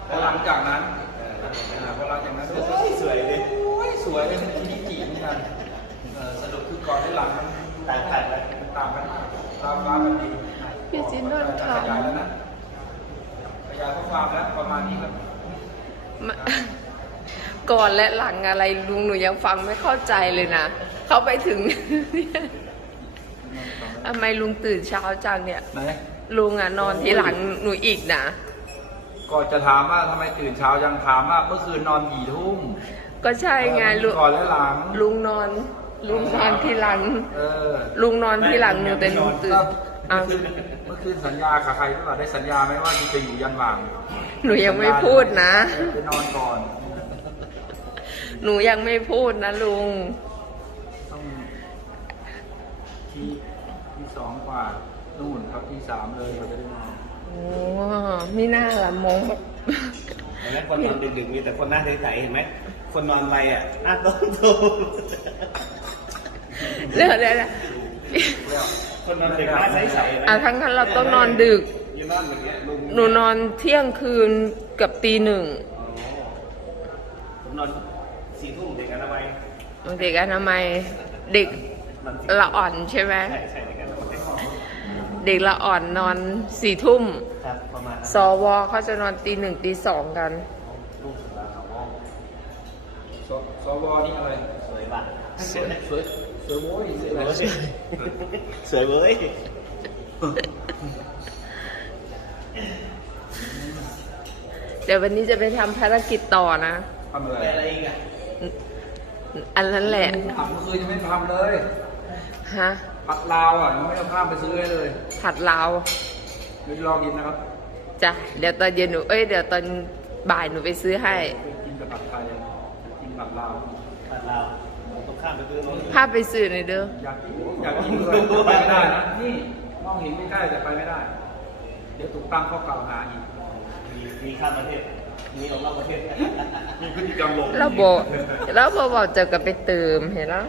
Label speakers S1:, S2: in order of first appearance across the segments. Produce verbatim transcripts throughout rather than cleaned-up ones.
S1: พอหลังจากนั้นพอหลังจากนั้น
S2: สวยเลย
S1: สวยเลยเป็นที่จีเหมือนกันสรุปคือก่อนและหลังมัน
S2: ต่างกันไหม
S1: ต่างกันตามฟ้ามันดี
S3: พี่จินโดนถาม
S1: ขยายแล้วนะขยายข้อความแล้วประมาณนี้ครับ
S3: ก่อนและหลังอะไรลุงหนูยังฟังไม่เข้าใจเลยนะเขาไปถึงทำไมลุงตื่นเช้าจังเนี่ยลุงอ่ะนอนที่หลังหนูอีกนะ
S1: ก็จะถามว่าทำไมตื่นเช้ายังถามว่าเมื่อคืนนอนกี่ทุ่ม
S3: ก็ใช่ไงลุง
S1: ก่อนและหลัง
S3: ลุงนอนลุงนอนที่หลังลุงนอนที่หลังหนูแต่ลุงตื่น
S1: เมื่อคืนสัญญากับใครหรือเปล่าได้สัญญาไหมว่าจะอยู่ยันหว่าง
S3: หนูยังไม่พูดนะ
S1: ไปนอนก่อน
S3: หนูยังไม่พูดนะลุง
S1: ต้องที่ที่สองกว่านู่นครับที่สามเลยเราจะได้นอน
S3: โอ้ไม่น่าละมองแบบ
S2: เห็นไหมคนนอนดึกๆมีแต่คนหน้าใสๆเห็นไหมคนนอนไวอ่ะหน้าโตโต
S3: เดี๋ยวเดี๋ยว
S2: คนนอนดึกหน้าใสๆ
S3: อ่ะทั้งนั้นเราต้องนอนดึกหนูนอนเที่ยงคืนกับตีหนึ่ง
S2: ผมนอนสี่ทุ่มเด็กอนามัย
S3: เด็กอนามัยเด็กละอ่อนใช่ไหม
S2: ใช่ใช่เด็กอนามัย
S3: เด็กละอ่อนนอนสี่ทุ่ม
S2: ครับประมาณ
S3: สวเขาจะนอนตีหนึ่งตีสองกัน
S1: สวนี่อะไร
S2: สวยบ้า
S1: สวยสวยสวยโว้ยสวย
S2: สวยเว้ย
S3: เดี๋ยววันนี้จะไปทำภารกิจต่อนะ
S1: ทำอะไร
S2: อะไรอีกอ่ะ
S3: อันนั้นแหละ
S1: ทำเมื่อคืนยังไม่ทำเลย
S3: ฮะ
S1: ผัดลาวอ่ะยังไม่เอาข้ามไปซื้อให้เลย
S3: ผัดลาว
S1: ไม่รอกินนะครับ
S3: จ้ะเดี๋ยวตอนเย็นหนูเอ้ยเดี๋ยวตอนบ่ายหนูไปซื้อให้
S1: กินกับผัดไทยกินผัดลาว
S2: ผัดลาวต้องข้ามไปซื้อน้อง
S3: ภาพไปซื้อหน่อยเด้อ
S1: อยากกินอยากกินด้วยไปไม่ได้นะนี่มองเห็นไม่ใกล้แต่ไปไม่ได้เดี๋ยวถูกตั้งข้อกล่าวหาอีก
S2: มีมีข้ามประเทศมีออกนอกประเทศมีพฤติกรรมลง
S3: แล้วบอกแล้วบอกบอกจะกับไปเติมเห็นแล้ว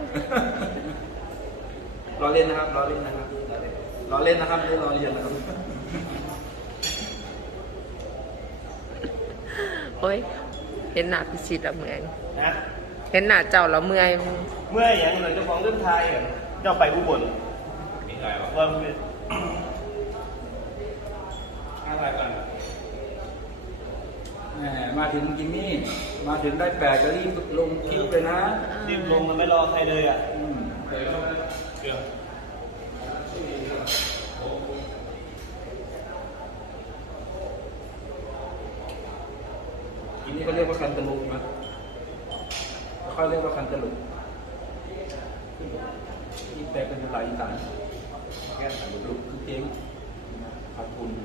S1: รอเล่นนะครับรอเล่นนะครับรอเล่นนะครับไม่ได้รอเรียนนะครับ
S3: โอ้ยเห็นหน้าพิชิตละเมืองเห็นหน้าเจ้าละเมื่อย
S2: เมื่อยอย่างหน่อยเจ้าของเรื่องไทยเจ้าไปอุบลมีใครวะว่า
S1: อะไรกันแหมมาถึงกินนี่มาถึงได้แปดก็รีบลงคลิปเลยนะ
S2: รีบลงมันไม่รอใครเลยอ่ะ
S1: อันนี้เขาเรียกว่าคันตะลุกนะเขาเรียกว่าคันตะลุกที่แปลเป็นภาษาอีสานแค่คันตะลุกคือเจ๊งขาดทุน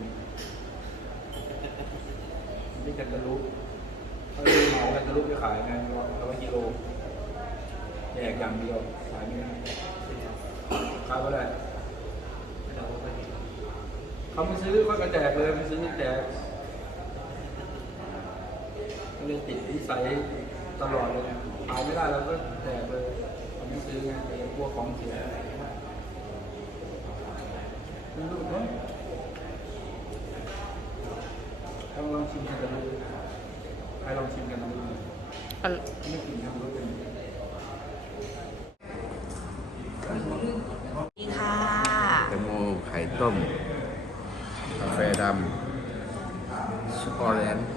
S1: นี่คันตะลุกเขาเรียกเหมาคันตะลุกจะขายไงร้อยกิโลแจกอย่างเดียวขายไม่ได้ขายก็ได้เขาไม่ซื้อเขาก็แจกเลยไม่ซื้อแจกก็เลยติดนิสัยตลอดเลยขายไม่ได้แล้วก็แจกเลยเขาไม่ซื้อไงแต่พวกของเสียคุณดูเนาะต้องลองชิมกันดูใครลองชิมกันดูไม่กินครับรู้เป็น
S3: ดีค่ะ
S4: แตงโมไข่ต้มกาแฟดำสกอตแลนด์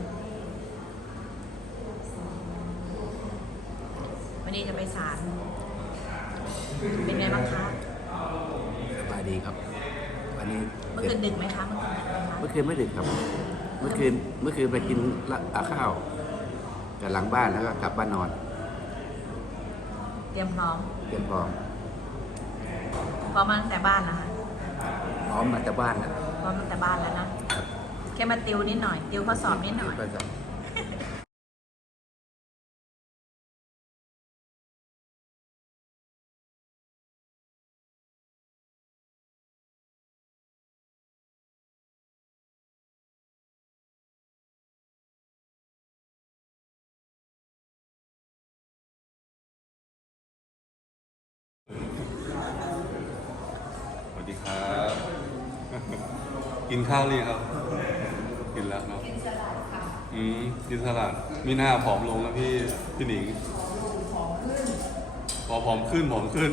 S3: วันนี้จะไปศาลเป็นไงบ้างคะ
S4: สบายดีครับวันนี้
S3: เมื่อคืนดึกไหมคะ
S4: เมื่อคืนไม่ดึกครับเมื่อคืนเมื่อคืนไปกินข้าวจากหลังบ้านแล้วก็กลับบ้านนอน
S3: เตรียมพร้อม
S4: เตรียมพร้อม
S3: พร้อมมาตั้งแต่บ้านนะคะ
S4: พร้อมมาแต่บ้านนะ
S3: พร้อมตั้งแต่บ้านแล้วนะแค่มาติวนิดหน่อยติวข้อสอบนิดหน่อย
S5: สวัสดีครับกินข้าวหรือยังครับกินแล้วเนาะอืมกินสลัดมีหน้าผอมลงแล้วพี่พี่หนิงพอผอมขึ้นผอมขึ้น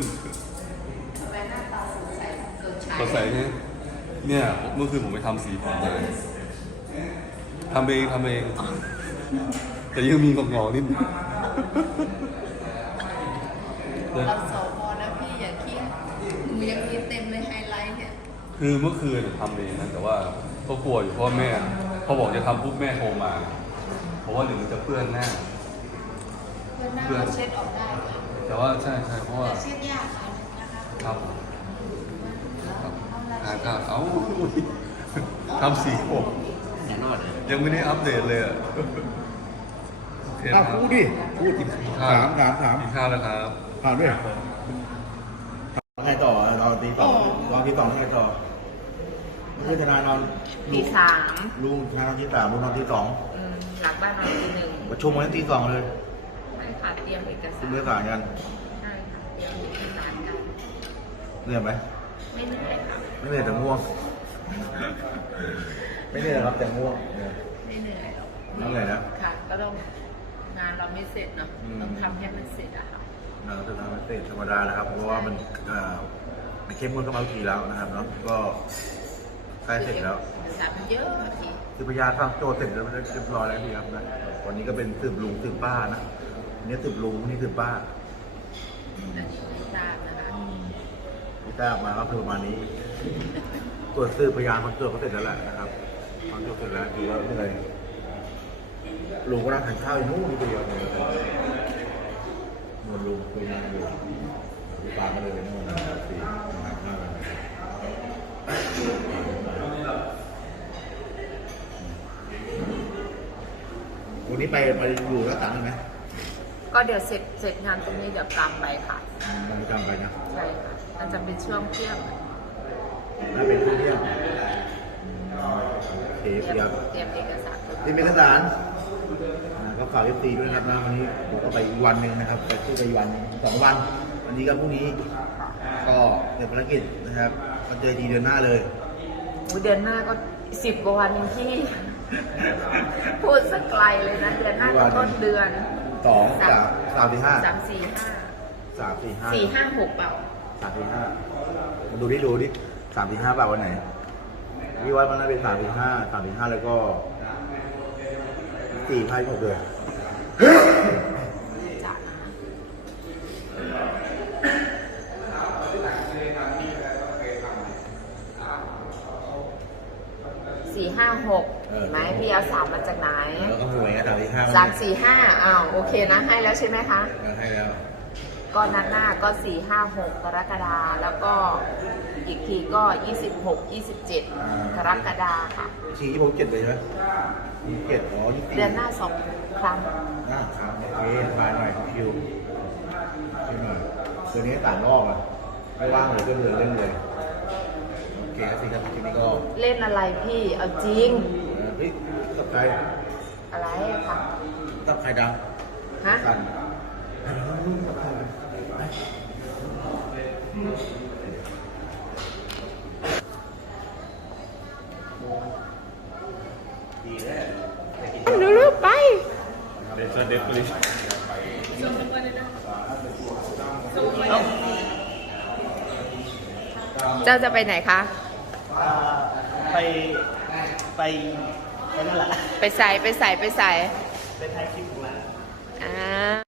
S5: สดใสใช่ไหมเนี่ยเมื่อคืนผมไปทำสีผมมาทำเองทำเอง แต่ยังมีงอกๆนิด
S3: เราสอบพอแล้วพี่อย่าเครียดหนูยังมีเต็มเลยไฮไลท์เนี่ย
S5: คือเมื่อคืนทำเองนะแต่ว่าก็กลัวอยู่เพราะแม่พอบอกจะทำปุ๊บแม่โทรมา เพราะว่าเดี๋ยวมันจะเปื้อนหน้า
S3: เพื่อนหน้าเราเช็ดออกได้ค่ะ
S5: แต่ว่าใช่ใช่เพราะว่า
S3: แต่เช็ดยากค่ะนะคะ
S5: ครับครับทานข้าวเอ้าทำสีผม
S4: อย่ารอดเลย
S5: ยังไม่ได้อัปเดตเลยอ่ะโอเคค
S6: อ้า
S5: รั
S6: ว
S5: บ
S6: พูดดิพูด
S5: กินข้าว
S6: ถามถามถาม
S5: กินข้าวแล้วครับ
S6: ถามด้วยให้ต่อเราตีสองตอนที่สองให้ต่อเมื่อคืนทนายนอน
S3: ตีสาม
S6: ลุงทนายนอนที่สามลุงนอนที่สอง
S3: อืมหลังบ้านนอนตีหนึ่ง
S6: ประชุมวันที่สองเลย
S3: ไม่ค่ะเตรียมเอกสา
S6: ซึ่ง
S3: ร
S6: เมื่อสารกัน
S3: ใช่ค่ะเตรียมเอกสารกัน
S6: เหนื่อยไหม
S3: ไม่เหนื่อยค่ะ
S6: ไม่เหนื่อยแต่ง่วง ไม่เหนื่อยครับแต่ง่วง
S3: ไม่เหนื่อยหรอก
S6: ไม่เหนื่อยนะ
S3: ค่ะ ก็ต้องงานเราไม่เสร็จเนาะ
S6: อืม
S3: ต้องทำให้มันเสร็จอะค่ะ
S6: เราจะทำเป็นธรรมดานะครับ เพราะว่ามันเอ่อมันเข้มข้นเข้ามาทุกทีแล้วนะครับเนาะก็ใกล้เสร็จแล้ว
S3: เอกสารมันเยอะอะพี่
S6: คือพยานฟังโจทย์เสร็จแล้วเรียบร้อยแล้วพี่ครับนะวันนี้ก็เป็นสืบลุงสืบป้านะอันนี้สืบลุงวันนี้สืบป้า
S3: อันนี้ไม่ทราบนะคะ
S6: ที่ทราบมาก็คือประมาณนี้ตรวจสืบพยานคนตรวจก็เสร็จแล้วแหละนะครับคนตรวจเสร็จแล้วคือว่าไม่เลยลุงก็นั่งทานข้าวอยู่นู่นนี่คนเดียวเลยนวลลุงคุยงานอยู่ดูตามมาเลยนู่นนะครับสี่ทานข้าวกันวันนี้ไปไปอยู่รักษาไหม
S3: ก็เดี๋ยวเสร็จเสร็จงานตรงนี้เดี๋ยวกลับไปค่ะ
S6: มันจำไปนะ
S3: ใช่ค่ะมันจะเป็นช่วงเที่ยง
S6: ถ้าเป็นที่เที่ยวโอเค
S3: เตรี
S6: เสี
S3: ย
S6: ย
S3: ม
S6: บ
S3: เตรียมเอกสาร
S6: ที่เป็นเอกสารอ่าก็ฝากเอฟซีด้วยนะครับนะวันนี้ผมก็ไปอีกวันหนึ่งนะครับไปที่ไปอีกวันหนึ่งสองวันวันนี้ก็พรุ่งนี้ก็เดี๋ยวภารกิจนะครับก็เจอทีเดือนหน้าเลย
S3: อุ๊ยเดือนหน้าก็สิบกว่าวันเองพี่ พูดสักไกลเลยนะ เดือนหน้าก็ต้นเดือน
S6: สองสามสามสี่ห้า
S3: สามสี่ห้า
S6: สามสี่ห้า
S3: สี่ห้าหกเปล่า
S6: สามสี่ห้ามาดูดิดูดิสามสี่ห้าแบบวันไหนพี่ว่ามันน่าเป็นสามสี่ห้าสามสี่ห้าแล้วก็สี่ไพ่หกเลย
S3: จัดสี่ห้าหกเห็นไหมพี่เอาสามมาจากไหน
S6: แล้วก็หวยกันสามสี่ห้า
S3: สามสี่ห้าอ้าวโอเคนะให้แล้วใช่ไหมคะ
S6: ให้แล้ว
S3: ก็นัดหน้าก็สี่ห้าหกกรกฎาแล้วก็อีกทีก็ยี่สิบหกยี่สิบเจ็ดกรกฎาค่ะ
S6: สี่ยี่หกเจ็ดเลยใช่ไหมยี่เจ็ดอ๋อยี่สี่
S3: เดือนหน้าสองครั้ง
S6: อ่าครับโอเคมาหน่อยคิวคิวหน่อยคืนนี้ต่างรอบอ่ะไม่ว่างเลยก็เลยเล่นเลยโอเคครับสิครับทีนี้ก็
S3: เล่นอะไรพี่เอาจริง
S6: เอ่อเฮ้ยตับใคร
S3: อะไรค่ะ
S6: ตับใครดัง
S3: ฮะ
S6: กันตับใครดีแล้ว
S3: เร็วๆไป
S5: เดชเดชปริช
S3: เจ้าจะไปไหนคะ
S2: อ่าไปไปไปนั่นแหละ
S3: ไปใส่ไปใส่ไปใส่
S2: เป็นไทยคลิปของร้าน